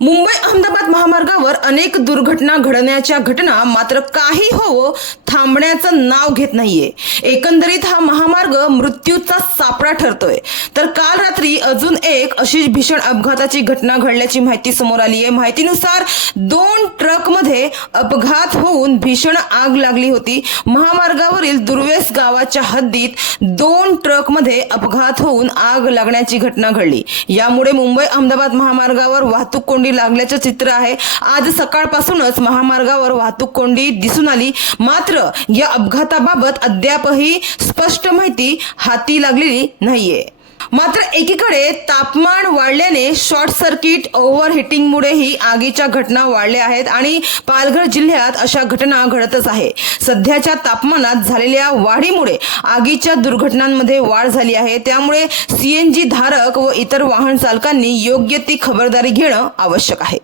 मुंबई अहमदाबाद महामार्गावर अनेक दुर्घटना घडण्याच्या घटना मात्र काही थांबण्याचं नाव घेत नाहीये। एकंदरीत हा महामार्ग मृत्यूचा सापळा ठरतोय। तर काल रात्री अजून एक अशी भीषण अपघाताची घटना घडल्याची माहिती समोर आली आहे। माहितीनुसार 2 ट्रकमध्ये अपघात होऊन भीषण आग लागली होती। महामार्गावरील दुर्वेस गावाच्या हद्दीत 2 ट्रकमध्ये अपघात होऊन आग लागण्याची घटना घडली। यामुळे मुंबई अहमदाबाद महामार्गावर वाहतूक कोंडी लागल्याचे चित्र आहे। आज सकाळपासूनच महामार्गावर वाहतूक कोंडी दिसून आली, मात्र या अपघाताबाबत अद्यापही स्पष्ट माहिती हाती लागलेली नाहीये। मात्र एकीकडे तापमान वाढल्याने शॉर्ट सर्किट ओव्हरहीटिंगमुळे ही आगीच्या घटना वाढल्या आहेत आणि पालघर जिल्ह्यात अशा घटना घडतच आहे। सध्याच्या तापमानात झालेल्या वाढीमुळे आगीच्या दुर्घटनांमध्ये वाढ झाली आहे। त्यामुळे सीएनजी धारक व इतर वाहन चालकांनी योग्य ती खबरदारी घेणं आवश्यक आहे।